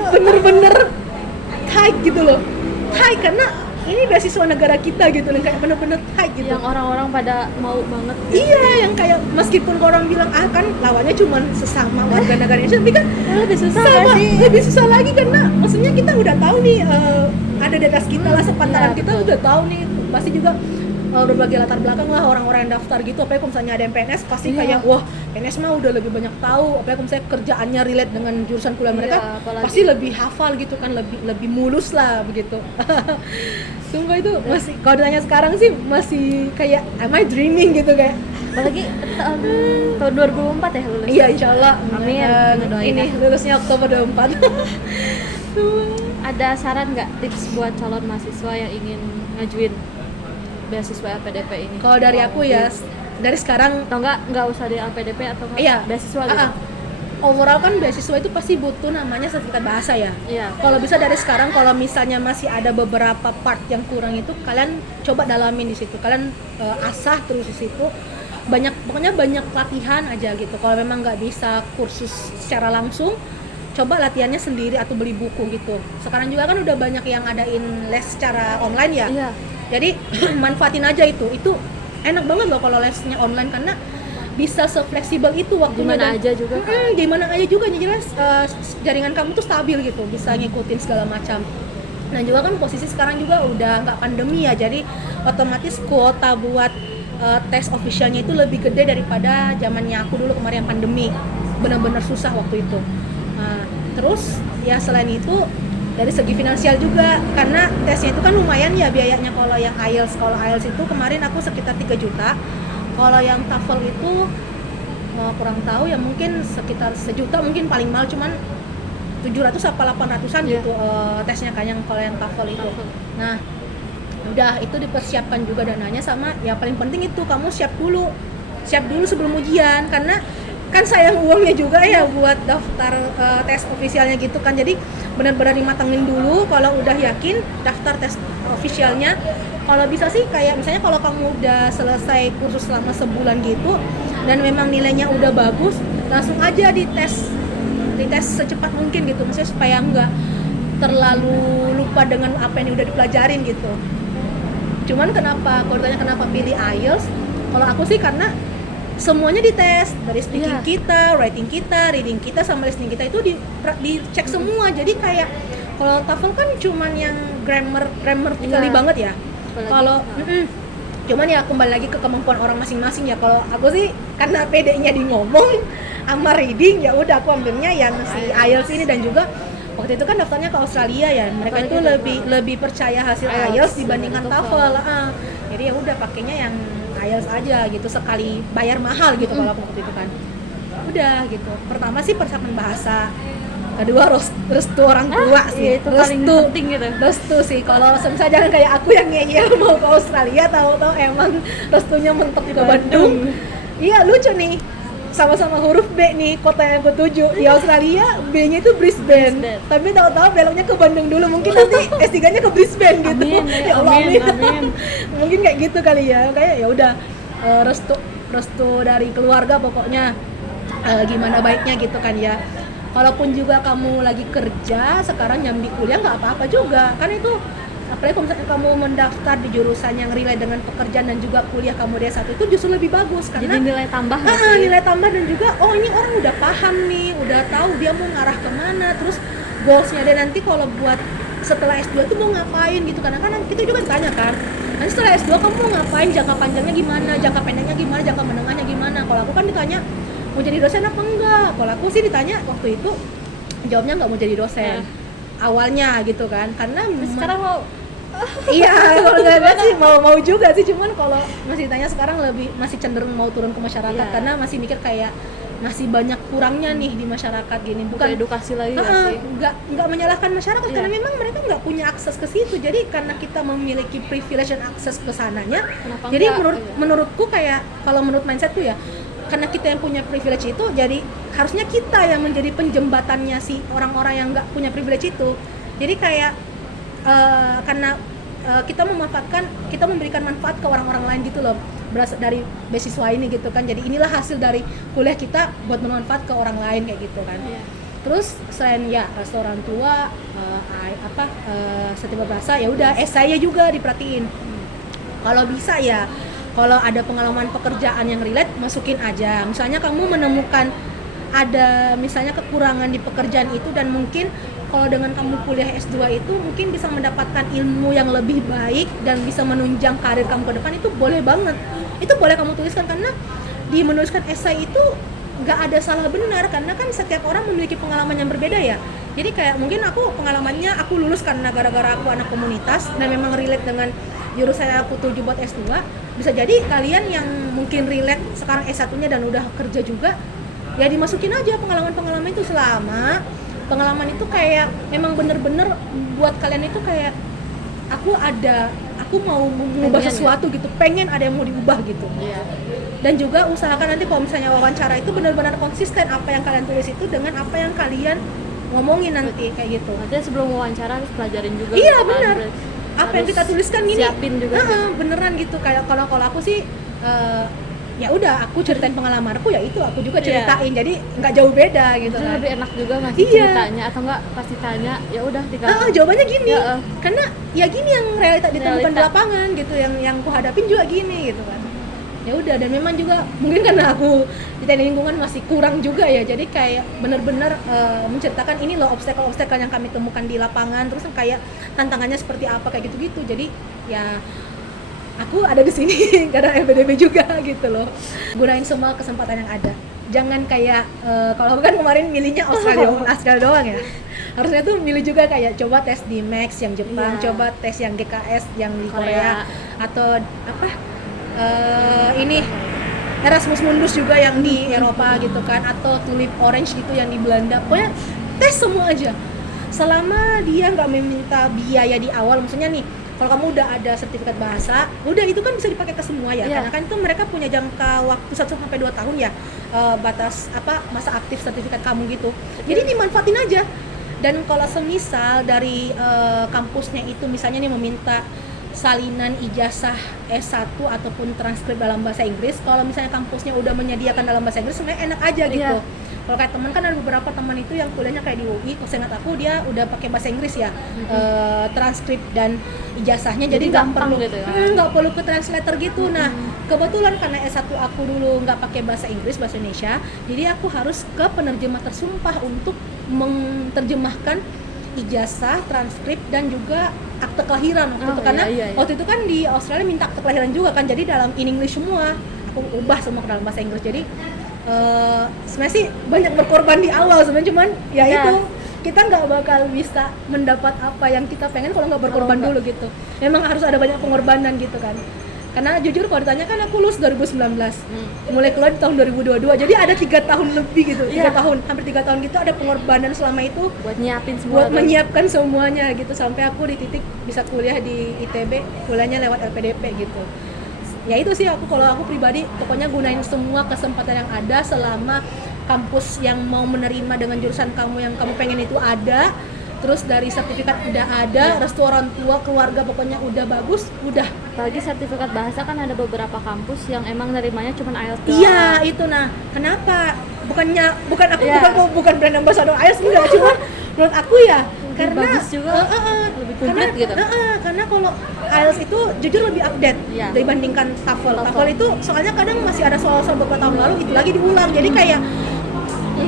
bener-bener high gitu loh. High karena ini beasiswa negara kita gitu loh, kayak bener-bener high gitu. Yang orang-orang pada mau banget gitu. Iya, yang kayak meskipun orang bilang kan lawannya cuma sesama warga negara Indonesia, tapi kan Lebih susah sama, nggak sih? lebih susah lagi karena maksudnya kita udah tahu nih ada di atas kita lah, sepantaran Iya, kita betul. udah tahu nih, pasti juga berbagai latar belakang lah orang-orang yang daftar gitu. Apalagi kalau misalnya ada yang PNS pasti Iya. kayak wah PNS mah udah lebih banyak tahu, apalagi kalau misalnya kerjaannya relate dengan jurusan kuliah mereka, Iya, apalagi. pasti lebih hafal gitu kan, lebih mulus lah begitu. Sumpah itu masih, kalau ditanya sekarang sih masih kayak am I dreaming gitu kayak. Apalagi tahun 2004 ya lulus. Iya, insyaallah. Amin. Ngedoain Ini ya. lulusnya Oktober 24. Ada saran nggak tips buat calon mahasiswa yang ingin ngajuin beasiswa LPDP ini? Kalau dari aku ya, dari sekarang atau nggak usah di LPDP atau nggak iya, beasiswa gitu? overall kan beasiswa itu pasti butuh namanya sertifikat bahasa ya. Iya. Kalau bisa dari sekarang, kalau misalnya masih ada beberapa part yang kurang itu, kalian coba dalamin di situ. Kalian asah terus di situ. Pokoknya banyak latihan aja gitu. Kalau memang nggak bisa kursus secara langsung, coba latihannya sendiri atau beli buku gitu. Sekarang juga kan udah banyak yang adain les secara online ya. Iya. Jadi manfaatin aja itu. Itu enak banget loh kalau lesnya online karena bisa se-fleksibel itu waktunya. Dimana aja juga kan? Dimana aja juga, jelas jaringan kamu tuh stabil gitu, bisa ngikutin segala macam. Nah juga kan posisi sekarang juga udah nggak pandemi ya, jadi otomatis kuota buat tes officialnya itu lebih gede daripada zamannya aku dulu kemarin yang pandemi, benar-benar susah waktu itu. Terus ya selain itu dari segi finansial juga, karena tesnya itu kan lumayan ya biayanya. Kalau yang IELTS itu kemarin aku sekitar 3 juta. Kalau yang TOEFL itu kurang tahu ya, mungkin sekitar 1 juta mungkin paling mahal, cuman 700 apa 800-an gitu tesnya kan yang kalau yang TOEFL itu. Nah, udah itu dipersiapkan juga dananya, sama ya paling penting itu kamu siap dulu sebelum ujian, karena kan sayang uangnya juga ya buat daftar tes ofisialnya gitu kan. Jadi benar-benar dimatengin dulu. Kalau udah yakin daftar tes ofisialnya, kalau bisa sih kayak misalnya kalau kamu udah selesai kursus selama sebulan gitu dan memang nilainya udah bagus, langsung aja dites secepat mungkin gitu, maksudnya supaya nggak terlalu lupa dengan apa yang udah dipelajarin gitu. Cuman kalau ditanya kenapa pilih IELTS, kalau aku sih karena semuanya dites, dari speaking kita, writing kita, reading kita, sama listening kita itu dicek semua. Jadi kayak kalau TOEFL kan cuman yang grammatically banget ya. Kalau cuman ya kembali lagi ke kemampuan orang masing-masing ya. Kalau aku sih karena PD-nya di ngomong sama reading, ya udah aku ambilnya yang si IELTS ini. Dan juga waktu itu kan daftarnya ke Australia ya, mereka itu lebih percaya hasil IELTS dibandingkan TOEFL. Jadi ya udah pakainya yang IELTS aja gitu, sekali bayar mahal gitu kalau waktu itu kan. Udah gitu. Pertama sih persiapan bahasa, kedua restu orang tua sih. Iya, itu paling penting gitu. Restu sih. Kalau misalnya jangan kayak aku yang ngeyel mau ke Australia, tahu-tahu emang restunya mentok ke Bandung. Iya, lucu nih. Sama-sama huruf B nih, kota yang aku tuju. Di Australia B-nya itu Brisbane. Tapi tahu-tahu beloknya ke Bandung dulu. Mungkin nanti S3-nya ke Brisbane gitu. Ya Allah, amin. Mungkin kayak gitu kali ya. Kayak ya udah restu dari keluarga pokoknya gimana baiknya gitu kan ya. Kalaupun juga kamu lagi kerja sekarang nyambi kuliah nggak apa-apa juga, kan itu apalagi kalau misalnya kamu mendaftar di jurusan yang relate dengan pekerjaan dan juga kuliah kamu D1 itu justru lebih bagus karena Jadi nilai tambah nggak sih? nilai tambah dan juga oh ini orang udah paham nih, udah tahu dia mau ngarah kemana, terus goalsnya dia nanti kalau buat setelah S2 tuh mau ngapain gitu. Karena kan kita juga tanya kan, nanti setelah S2 kamu mau ngapain, jangka panjangnya gimana, jangka pendeknya gimana, jangka menengahnya gimana. Kalau aku kan ditanya mau jadi dosen apa enggak, kalau aku sih ditanya waktu itu jawabnya nggak mau jadi dosen awalnya gitu kan, karena Sekarang mau iya kalau nggak sih mau juga sih, cuman kalau masih ditanya sekarang lebih masih cenderung mau turun ke masyarakat karena masih mikir kayak masih banyak kurangnya nih di masyarakat gini, bukan edukasi lagi nggak sih? nggak menyalahkan masyarakat karena memang mereka nggak punya akses ke situ, jadi karena kita memiliki privilege dan akses ke sananya. Kenapa Jadi enggak? menurutku kayak kalau menurut mindsetku ya, karena kita yang punya privilege itu, jadi harusnya kita yang menjadi penjembatannya si orang-orang yang nggak punya privilege itu. Jadi kayak karena kita memberikan manfaat ke orang-orang lain gitu loh, berasal dari beasiswa ini gitu kan. Jadi inilah hasil dari kuliah kita buat bermanfaat ke orang lain kayak gitu kan. Terus selain ya restoran tua, setiap bahasa ya udah esainya juga diperhatiin. Kalau bisa ya, kalau ada pengalaman pekerjaan yang relate masukin aja. Misalnya kamu menemukan ada misalnya kekurangan di pekerjaan itu, dan mungkin kalau dengan kamu kuliah S2 itu mungkin bisa mendapatkan ilmu yang lebih baik dan bisa menunjang karir kamu ke depan, itu boleh banget. Itu boleh kamu tuliskan, karena di menuliskan esai itu nggak ada salah benar, karena kan setiap orang memiliki pengalaman yang berbeda ya. Jadi kayak mungkin aku pengalamannya aku lulus karena gara-gara aku anak komunitas dan memang relate dengan jurusan yang aku tuju buat S2. Bisa jadi kalian yang mungkin relate sekarang S1-nya dan udah kerja juga, ya dimasukin aja pengalaman-pengalaman itu, selama pengalaman itu kayak memang bener-bener buat kalian itu kayak aku mau mengubah sesuatu gitu, pengen ada yang mau diubah gitu. Dan juga usahakan nanti kalau misalnya wawancara itu benar-benar konsisten apa yang kalian tulis itu dengan apa yang kalian ngomongin nanti kayak gitu. Nanti sebelum wawancara harus pelajarin juga. Iya gitu kan, benar. Apa yang kita tuliskan gini siapin juga. Beneran gitu. Kayak kalau aku sih ya udah aku ceritain pengalamanku, ya itu aku juga ceritain. Jadi nggak jauh beda gitu kan. Lebih enak juga ngasih ceritanya, atau enggak pasti tanya ya udah tinggal jawabannya gini. Karena ya gini yang realita ditemukan di lapangan gitu, yang aku hadapin juga gini gitu kan. Ya udah, dan memang juga mungkin karena aku di teknik lingkungan masih kurang juga ya, jadi kayak benar-benar menceritakan ini loh obstacle-obstacle yang kami temukan di lapangan, terus kayak tantangannya seperti apa kayak gitu-gitu. Jadi ya aku ada di sini karena LPDP juga gitu loh. Gunain semua kesempatan yang ada. Jangan kayak kalau aku kan kemarin milihnya Australia doang ya. Harusnya tuh milih juga kayak coba tes di Max yang Jepang, coba tes yang GKS yang di Korea, atau ini Erasmus Mundus juga yang di Eropa gitu kan, atau Tulip Orange gitu yang di Belanda. Pokoknya tes semua aja. Selama dia nggak meminta biaya di awal, maksudnya nih kalau kamu udah ada sertifikat bahasa, udah itu kan bisa dipakai ke semua ya. Karena kan itu mereka punya jangka waktu 1-2 tahun ya, batas masa aktif sertifikat kamu gitu. Jadi dimanfaatin aja. Dan kalau semisal dari kampusnya itu misalnya nih meminta salinan ijazah S1 ataupun transkrip dalam bahasa Inggris, kalau misalnya kampusnya udah menyediakan dalam bahasa Inggris sebenarnya enak aja gitu. Kalau kayak teman kan ada beberapa teman itu yang kuliahnya kayak di UI, kalau saya ingat aku dia udah pakai bahasa Inggris ya, transkrip dan ijazahnya, jadi nggak perlu gitu ya? Nggak perlu ke translator gitu. Nah kebetulan karena S1 aku dulu nggak pakai bahasa Inggris, bahasa Indonesia, jadi aku harus ke penerjemah tersumpah untuk menerjemahkan ijazah, transkrip dan juga akte kelahiran waktu itu, karena waktu itu kan di Australia minta akte kelahiran juga kan, jadi dalam in English semua aku ubah semua ke dalam bahasa Inggris. Jadi sebenarnya sih banyak berkorban di awal sebenarnya, cuman ya itu kita nggak bakal bisa mendapat apa yang kita pengen kalau nggak berkorban dulu gitu. Memang harus ada banyak pengorbanan gitu kan. Karena jujur kalau ditanya kan aku lulus 2019, mulai keluar di tahun 2022, jadi ada 3 tahun lebih gitu, 3 tahun, hampir 3 tahun gitu ada pengorbanan selama itu buat nyiapin semua, buat menyiapkan semuanya gitu, sampai aku di titik bisa kuliah di ITB, kuliahnya lewat LPDP gitu. Ya itu sih kalau aku pribadi, pokoknya gunain semua kesempatan yang ada selama kampus yang mau menerima dengan jurusan kamu yang kamu pengen itu ada. Terus dari sertifikat udah ada, restu orang tua, keluarga pokoknya udah bagus, udah. Apalagi sertifikat bahasa kan ada beberapa kampus yang emang nerimanya cuma IELTS doang. Iya, itu nah. Kenapa? Bukan brand ambassador IELTS enggak, cuma menurut aku ya, lebih bagus juga, lebih komplit gitu. Karena kalau IELTS itu jujur lebih update dibandingkan TOEFL. TOEFL itu soalnya kadang masih ada soal-soal beberapa tahun lalu itu lagi diulang, jadi kayak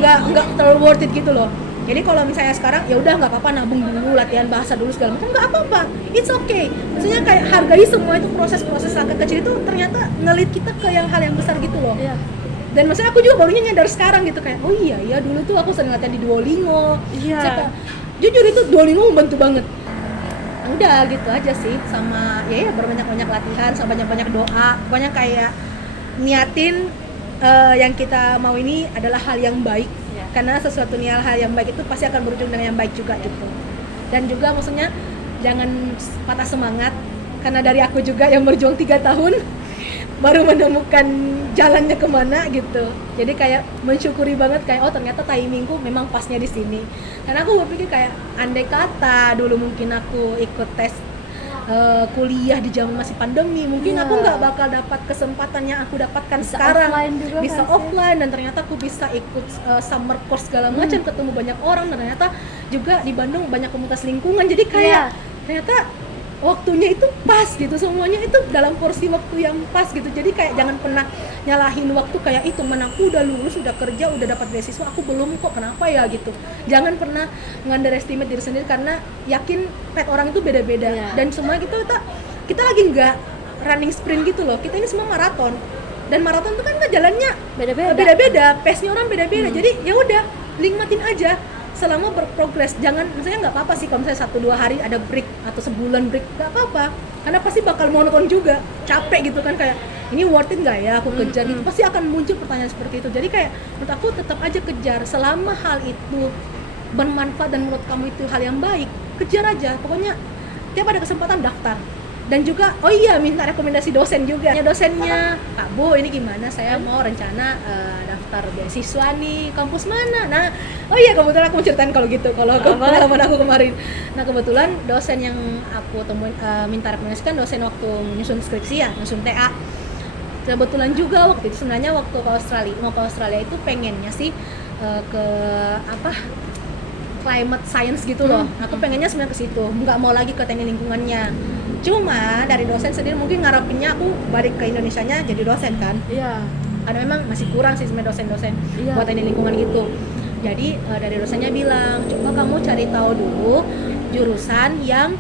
nggak terlalu worth it gitu loh. Jadi kalau misalnya sekarang ya udah nggak apa-apa, nabung dulu, latihan bahasa dulu segala macam, nggak apa-apa, it's okay. Maksudnya kayak hargai semua itu proses-proses langkah kecil itu ternyata ngelit kita ke hal yang besar gitu loh. Dan maksudnya aku juga barunya nyadar sekarang gitu kayak oh iya dulu tuh aku sering latihan di Duolingo. Jujur itu Duolingo membantu banget. Udah gitu aja sih, sama ya berbanyak-banyak latihan, sama banyak-banyak doa, pokoknya kayak niatin yang kita mau ini adalah hal yang baik. Karena sesuatu hal yang baik itu pasti akan berujung dengan yang baik juga gitu. Dan juga maksudnya jangan patah semangat, karena dari aku juga yang berjuang 3 tahun baru menemukan jalannya kemana gitu. Jadi kayak mensyukuri banget kayak oh ternyata timingku memang pasnya di sini. Karena aku berpikir kayak andai kata dulu mungkin aku ikut tes kuliah di zaman masih pandemi, mungkin aku nggak bakal dapat kesempatan yang aku dapatkan sekarang. Bisa offline dan ternyata aku bisa ikut summer course segala macam, ketemu banyak orang, dan ternyata juga di Bandung banyak komunitas lingkungan. Jadi kayak ternyata waktunya itu pas gitu, semuanya itu dalam porsi waktu yang pas gitu. Jadi kayak jangan pernah nyalahin waktu kayak itu, temen aku udah lulus, udah kerja, udah dapat beasiswa, aku belum kok, kenapa ya gitu. Jangan pernah nge-underestimate diri sendiri, karena yakin pet orang itu beda-beda. Dan semua kita lagi nggak running sprint gitu loh, kita ini semua maraton. Dan maraton itu kan jalannya beda-beda, pace-nya orang beda-beda. Jadi ya udah nikmatin aja selama berprogres. Jangan, misalnya nggak apa-apa sih kalau misalnya 1-2 hari ada break atau sebulan break, nggak apa-apa, karena pasti bakal monoton juga, capek gitu kan, kayak ini worth it nggak ya aku kejar gitu, pasti akan muncul pertanyaan seperti itu. Jadi kayak menurut aku tetap aja kejar selama hal itu bermanfaat dan menurut kamu itu hal yang baik, kejar aja. Pokoknya tiap ada kesempatan daftar. Dan juga minta rekomendasi dosen juga. Dosennya, Pak Bu, ini gimana, saya mau rencana daftar beasiswa nih, kampus mana? Nah, kebetulan aku mau ceritain kalau gitu, kalau pengalaman aku kemarin. Nah, kebetulan dosen yang aku temuin minta rekomendasikan dosen waktu nyusun skripsi ya, nyusun TA. Kebetulan juga waktu itu sebenarnya waktu mau ke Australia itu pengennya sih ke climate science gitu loh. Aku pengennya sebenarnya ke situ, nggak mau lagi ke teknik lingkungannya. Cuma dari dosen sendiri mungkin ngarepinnya aku balik ke Indonesianya jadi dosen kan. Karena memang masih kurang sih sebenarnya dosen-dosen buat teknik lingkungan gitu. Jadi dari dosennya bilang, coba kamu cari tahu dulu jurusan yang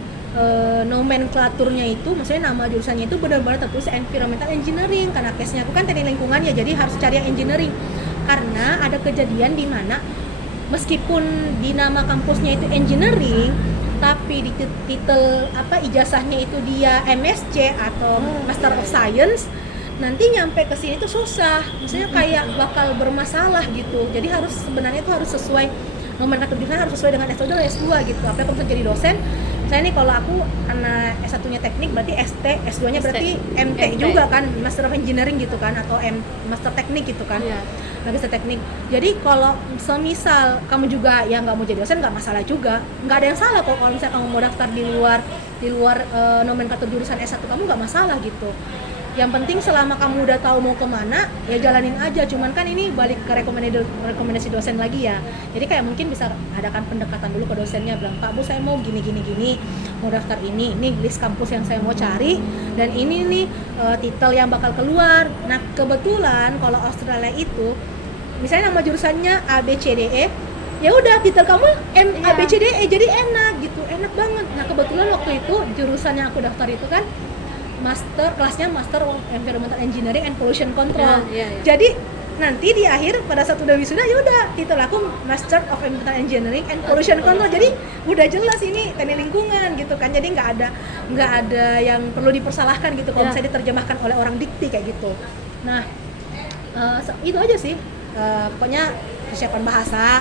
nomenklaturnya itu, maksudnya nama jurusannya itu benar-benar tertulis environmental engineering. Karena case-nya aku kan teknik lingkungan ya, jadi harus cari yang engineering. Karena ada kejadian di mana meskipun di nama kampusnya itu engineering, tapi di titel ijazahnya itu dia MSc atau Master of Science, nanti nyampe ke sini tuh susah, misalnya kayak bakal bermasalah gitu. Jadi sebenarnya itu harus sesuai nomenklatur jurusan, harus sesuai dengan S1 dan S2 gitu. Apalagi kalau jadi dosen, saya nih kalau aku karena S1-nya teknik berarti ST, S2-nya berarti MT juga kan, Master of Engineering gitu kan, atau Master Teknik gitu kan. Magister teknik. Jadi kalau semisal kamu juga ya nggak mau jadi dosen, nggak masalah juga, nggak ada yang salah kok kalau misalnya kamu mau daftar di luar nomenklatur jurusan S1 kamu, nggak masalah gitu. Yang penting selama kamu udah tahu mau kemana ya jalanin aja. Cuman kan ini balik ke rekomendasi dosen lagi ya. Jadi kayak mungkin bisa adakan pendekatan dulu ke dosennya, bilang Pak Bu saya mau gini mau daftar ini list kampus yang saya mau cari, dan ini nih titel yang bakal keluar. Nah kebetulan kalau Australia itu misalnya nama jurusannya ABCDE, ya udah titel kamu ABCDE, jadi enak gitu, enak banget. Nah kebetulan waktu itu jurusan yang aku daftar itu kan kelasnya Master of Environmental Engineering and Pollution Control. Jadi nanti di akhir pada saat udah wisuda ya udah titel aku Master of Environmental Engineering and Pollution Control. Jadi udah jelas ini teknik lingkungan gitu kan. Jadi nggak ada yang perlu dipersalahkan gitu kalau misalnya diterjemahkan oleh orang dikti kayak gitu. Nah itu aja sih. Pokoknya persiapan bahasa,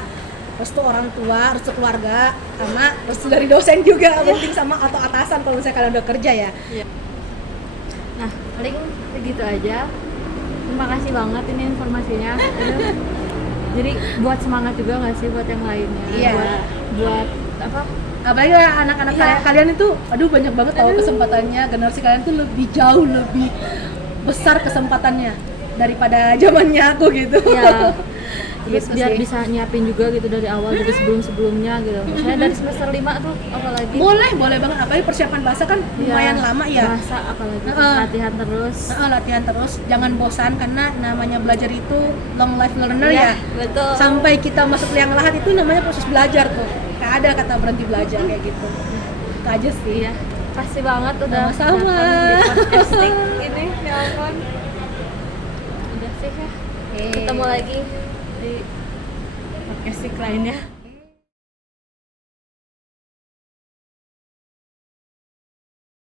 restu orang tua, restu keluarga, sama restu dari dosen juga penting, sama atau atasan kalau misalnya kalian udah kerja ya. Nah, paling gitu aja. Terima kasih banget ini informasinya. Jadi buat semangat juga nggak sih buat yang lainnya? Buat apa? Apalagi anak-anak kalian itu, banyak banget tahu kesempatannya. Generasi kalian tuh jauh lebih besar kesempatannya daripada zamannya aku gitu. Tapi Gitu biar sih. bisa nyiapin juga gitu dari awal, dari sebelum-sebelumnya gitu. Misalnya dari semester 5 tuh apalagi. Boleh banget, apalagi persiapan bahasa kan lumayan Ya, lama ya. bahasa apalagi Heeh. latihan terus. Latihan terus, jangan bosan karena namanya belajar itu long life learner ya. Betul. Sampai kita masuk liang lahat itu namanya proses belajar tuh. Gak ada kata berhenti belajar kayak gitu. Itu aja sih. Iya. Kasih banget udah Sama-sama. datang di podcasting ini, ya ampun. Udah sih ya. Ketemu lagi di podcasting lainnya.